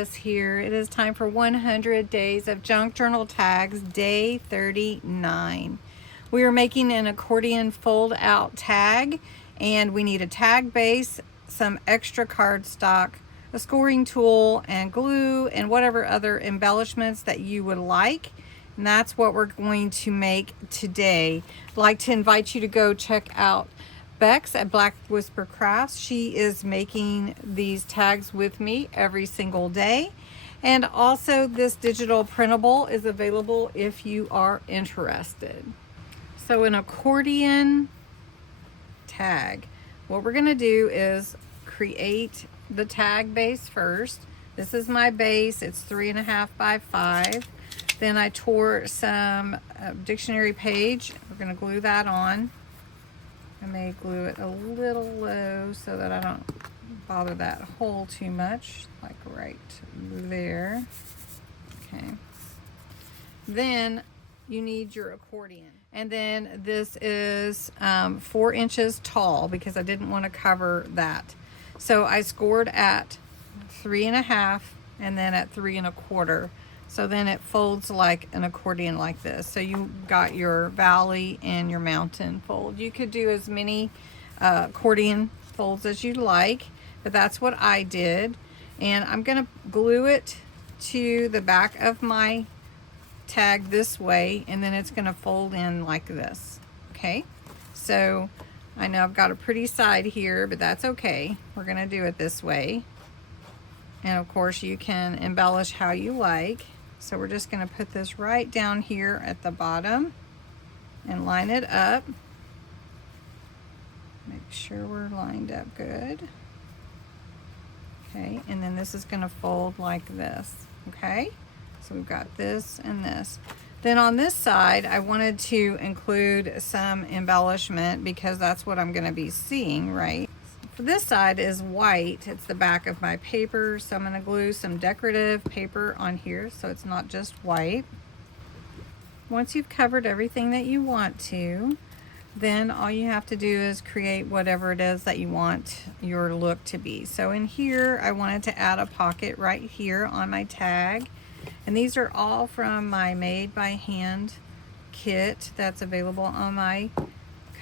us here. It is time for 100 days of junk journal tags, day 39. We are making an accordion fold out tag, and we need a tag base, some extra cardstock, a scoring tool, and glue, and whatever other embellishments that you would like. And that's what we're going to make today. I'd like to invite you to go check out Bexx at Black Whisper Crafts. She is making these tags with me every single day. And also this digital printable is available if you are interested. So an accordion tag. What we're gonna do is create the tag base first. This is my base, it's 3.5 by 5. Then I tore some dictionary page. We're gonna glue that on. I may glue it a little low so that I don't bother that hole too much, like right there. Okay. Then you need your accordion. And then this is 4 inches tall because I didn't want to cover that. So I scored at 3.5 and then at 3 1/4. So then it folds like an accordion like this. So you got your valley and your mountain fold. You could do as many accordion folds as you like, but that's what I did. And I'm gonna glue it to the back of my tag this way, and then it's gonna fold in like this, okay? So I know I've got a pretty side here, but that's okay. We're gonna do it this way. And of course you can embellish how you like. So we're just going to put this right down here at the bottom and line it up. Make sure we're lined up good. Okay, and then this is going to fold like this. Okay, so we've got this and this. Then on this side, I wanted to include some embellishment because that's what I'm going to be seeing, right? This side is white. It's the back of my paper, so I'm going to glue some decorative paper on here so it's not just white. Once you've covered everything that you want to, then all you have to do is create whatever it is that you want your look to be. So in here, I wanted to add a pocket right here on my tag, and these are all from my Made by Hand kit that's available on my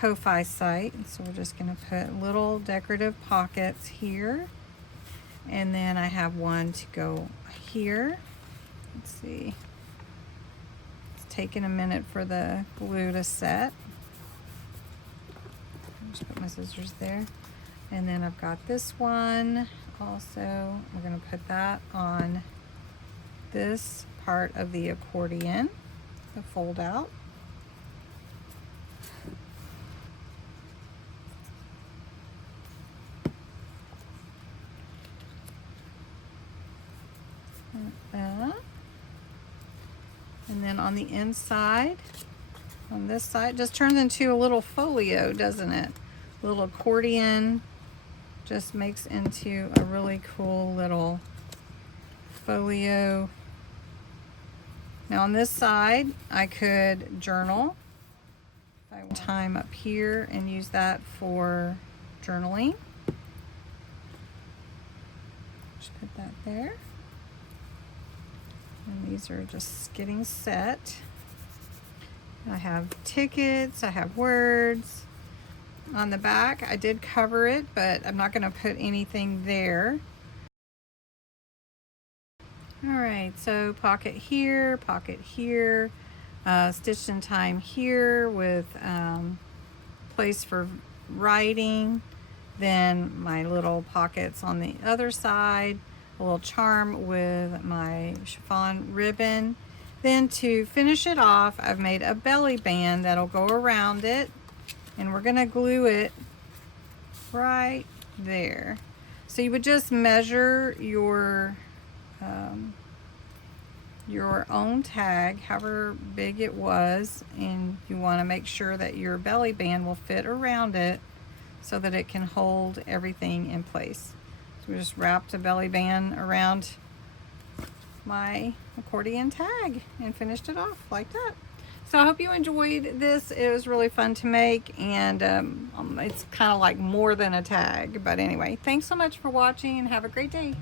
Ko-Fi site. So we're just going to put little decorative pockets here, and then I have one to go here. Let's see, it's taking a minute for the glue to set. I'll just put my scissors there, and then I've got this one also. We're going to put that on this part of the accordion, the fold out. And then on the inside, on this side, just turns into a little folio, doesn't it? A little accordion just makes into a really cool little folio. Now on this side, I could journal. I want time up here and use that for journaling. Just put that there. And these are just getting set. I have tickets, I have words. On the back, I did cover it, but I'm not gonna put anything there. All right, so pocket here, stitched in time here with place for writing. Then my little pockets on the other side. A little charm with my chiffon ribbon. Then to finish it off, I've made a belly band that'll go around it, and we're gonna glue it right there. So you would just measure your own tag, however big it was, and you want to make sure that your belly band will fit around it so that it can hold everything in place. We just wrapped a belly band around my accordion tag and finished it off like that. So I hope you enjoyed this. It was really fun to make, and it's kind of like more than a tag. But anyway, thanks so much for watching and have a great day.